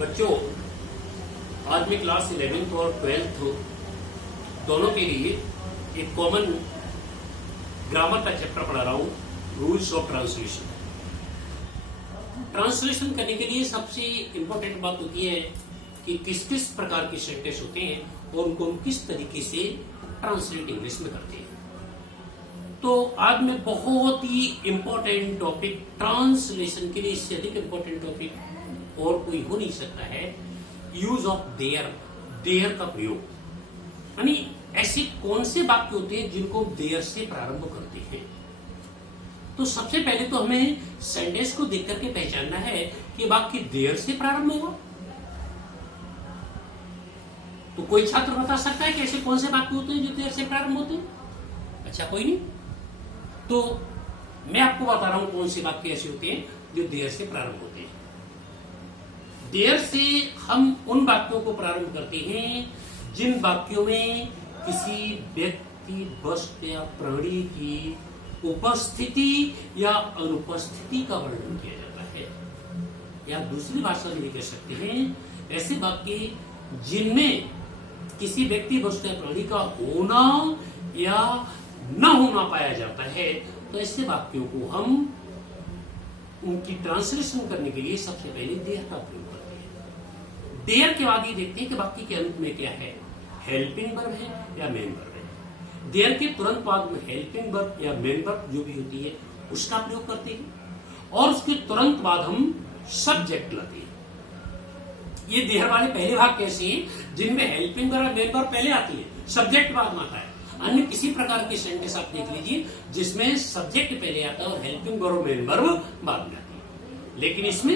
बच्चों, आज मैं क्लास 11th और 12th दोनों के लिए एक कॉमन ग्रामर का चैप्टर पढ़ा रहा हूं, रूल्स ऑफ ट्रांसलेशन। ट्रांसलेशन करने के लिए सबसे इंपॉर्टेंट बात होती है कि किस किस प्रकार के सेंटेंस होते हैं और उनको हम किस तरीके से ट्रांसलेट इंग्लिश में करते हैं। तो आज मैं बहुत ही इंपॉर्टेंट टॉपिक, ट्रांसलेशन के लिए इससे अधिक इंपॉर्टेंट टॉपिक और कोई हो नहीं सकता है, यूज ऑफ देयर का प्रयोग। यानी ऐसे कौन से वाक्य होते हैं जिनको देयर से प्रारंभ करते हैं। तो सबसे पहले तो हमें सेंटेंस को देख करके पहचानना है कि वाक्य देयर से प्रारंभ होगा। तो कोई छात्र बता सकता है कि ऐसे कौन से वाक्य होते हैं जो देयर से प्रारंभ होते हैं? अच्छा, कोई नहीं। तो मैं आपको बता रहा हूं कौन से वाक्य ऐसे होते हैं जो देयर से प्रारंभ होते हैं। देयर से हम उन वाक्यों को प्रारंभ करते हैं जिन वाक्यों में किसी व्यक्ति, वस्तु या प्राणी की उपस्थिति या अनुपस्थिति का वर्णन किया जाता है। या दूसरी भाषा में कह सकते हैं ऐसे वाक्य जिनमें किसी व्यक्ति, वस्तु या प्राणी का होना या न होना पाया जाता है। तो ऐसे वाक्यों को हम उनकी ट्रांसलेशन करने के लिए सबसे पहले देयर का प्रयोग करते हैं। देयर के बाद ये देखते हैं कि वाक्य के अंत में क्या है, हेल्पिंग वर्ब है या मेन वर्ब है। देयर के तुरंत बाद में हेल्पिंग वर्ब या मेन वर्ब जो भी होती है उसका प्रयोग करते हैं और उसके तुरंत बाद हम सब्जेक्ट लाते हैं। ये देयर वाले पहले भाग कैसे हैं जिनमें हेल्पिंग वर्ब, मेन वर्ब पहले आती है, सब्जेक्ट बाद में आता है। अन्य किसी प्रकार के सेंटेंस आप देख लीजिए जिसमें सब्जेक्ट पहले आता है और हेल्पिंग वर्ब, मेन वर्ब बाद में आती है। लेकिन इसमें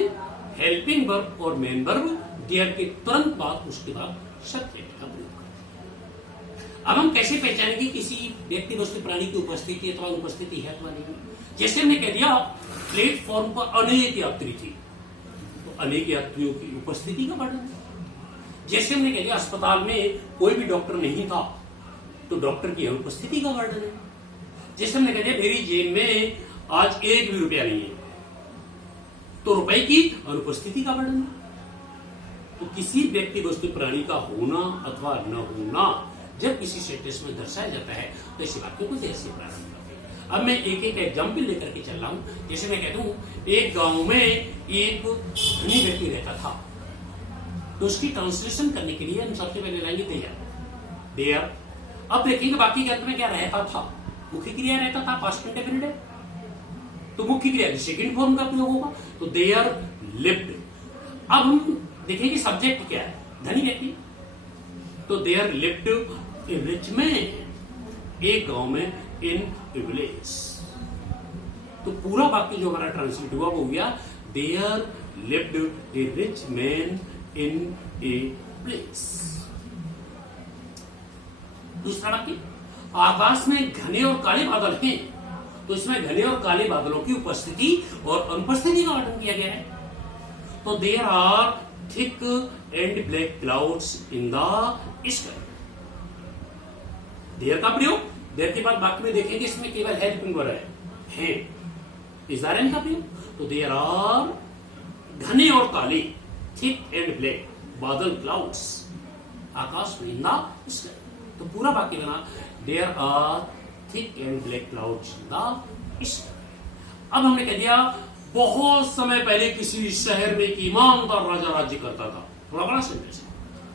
हेल्पिंग वर्ब और मेन वर्ब देयर के तुरंत बाद, उसके बाद सब्जेक्ट का प्रयोग करते हैं। अब हम कैसे पहचानेंगे किसी व्यक्ति, वस्तु, प्राणी की उपस्थिति अथवा अनुपस्थिति है अथवा नहीं? जैसे हमने कह दिया प्लेटफॉर्म पर अनेक यात्री थे, तो अनेक यात्रियों की उपस्थिति का वर्णन। जैसे हमने कह दिया अस्पताल में कोई भी डॉक्टर नहीं था, तो डॉक्टर की अनुपस्थिति का वर्णन है। जैसे हमने कह दिया मेरी जेब में आज 1 भी रुपया नहीं है, तो रुपए की अनुपस्थिति का वर्णन है। तो किसी व्यक्ति, वस्तु, प्राणी का होना अथवा न होना जब किसी सेंटेंस में दर्शाया जाता है तो इसी वाक्य को देयर से प्रारंभ करते हैं। अब मैं एक एक एग्जाम्पल लेकर के चल रहा हूं। जैसे मैं कहता हूं एक गांव में एक धनी व्यक्ति रहता था, तो उसकी ट्रांसलेशन करने के लिए हम सबसे पहले लाएंगे देयर। अब देखिएगा बाकी के अंत में क्या रहता था, मुख्य क्रिया रहता था, पास्ट इंडेफिनिट है, तो मुख्य क्रिया की सेकंड फॉर्म का प्रयोग होगा, तो देयर लिव्ड। अब हम देखेंगे सब्जेक्ट क्या है, धनी व्यक्ति, तो there lived a rich man, एक गांव में इन ए विलेज। तो पूरा वाक्य जो हमारा ट्रांसलेट हुआ वो हो गया there lived a rich man in a place. दूसरा वाक्य, आकाश में घने और काले बादल हैं, तो इसमें घने और काले बादलों की उपस्थिति और अनुपस्थिति का वर्णन किया गया है। तो there are thick and black clouds in the sky. There का प्रयोग, देयर के बाद वाक्य में देखेंगे इसमें केवल हेल्पिंग वर्ब है, इज आर एन का प्रयोग। तो देयर आर घने और काले, थिक एंड ब्लैक बादल, क्लाउड्स, आकाश में इन द स्काई। तो पूरा वाक्य बना there are thick and black clouds in the sky. अब हमने कह दिया बहुत समय पहले किसी शहर में एक ईमानदार राजा राज्य करता था। थोड़ा बड़ा सेंटेंस है,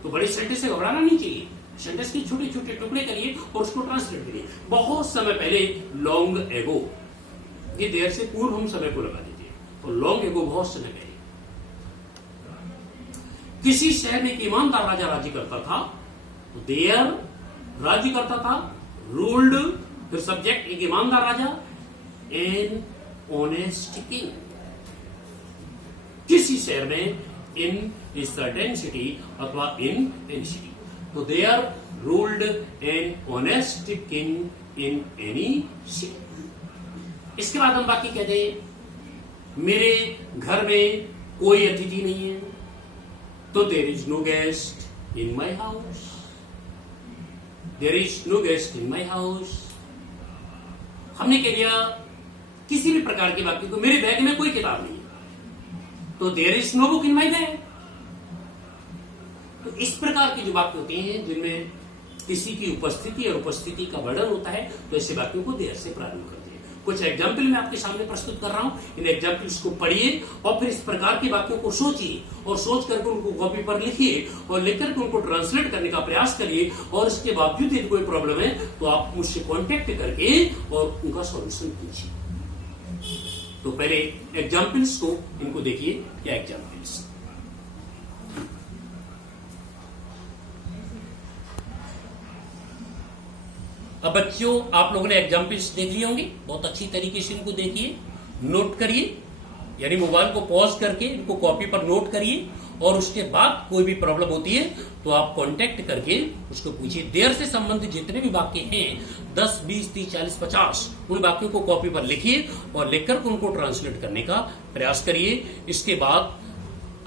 तो बड़ी सेंटेंस से घबराना नहीं चाहिए। सेंटेंस के छोटे छोटे टुकड़े करिए और उसको ट्रांसलेट करिए। बहुत समय पहले, लॉन्ग एगो, ये देयर से पूर्व हम समय को लगा देते हैं, तो लॉन्ग एगो बहुत समय पहले किसी शहर में एक ईमानदार राजा राज्य करता था, तो देयर राज्य करता था, रूल्ड, फिर सब्जेक्ट एक ईमानदार राजा, एन ऑनेस्ट किंग, किसी शहर में, इन ए सर्टेन सिटी अथवा इन एनी सिटी। तो there ruled an honest king in any city. इसके बाद हम बाकी कहते हैं मेरे घर में कोई अतिथि नहीं है, तो there is no guest in my house. There is no guest in my house. हमने कह दिया किसी भी प्रकार के वाक्य को, मेरे बैग में कोई किताब नहीं है, तो there is no book in my bag. तो इस प्रकार के जो वाक्य होते हैं जिनमें किसी की उपस्थिति और उपस्थिति का वर्णन होता है, तो ऐसे वाक्यों को देयर से प्रारंभ करते हैं। कुछ एग्जाम्पल मैं आपके सामने प्रस्तुत कर रहा हूं, इन एग्जाम्पल्स को पढ़िए और फिर इस प्रकार के वाक्यों को सोचिए और सोच करके उनको कॉपी पर लिखिए और लिख करके उनको ट्रांसलेट करने का प्रयास करिए। और इसके बावजूद यदि कोई प्रॉब्लम है तो आप मुझसे कॉन्टेक्ट करके और उनका सॉल्यूशन पूछिए। तो पहले एग्जाम्पल्स को इनको देखिए, क्या एग्जाम्पल्स। अब बच्चों आप लोगों ने एग्जाम्पल्स देख लिए होंगे, बहुत अच्छी तरीके से इनको देखिए, नोट करिए, यानी मोबाइल को पॉज करके इनको कॉपी पर नोट करिए और उसके बाद कोई भी प्रॉब्लम होती है तो आप कांटेक्ट करके उसको पूछिए। देयर से संबंधित जितने भी वाक्य हैं 10, 20, 30, 40, 50 उन वाक्यों को कॉपी पर लिखिए और लिखकर उनको ट्रांसलेट करने का प्रयास करिए। इसके बाद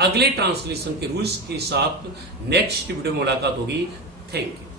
अगले ट्रांसलेशन के रूल्स के साथ नेक्स्ट वीडियो मुलाकात होगी। Thank you.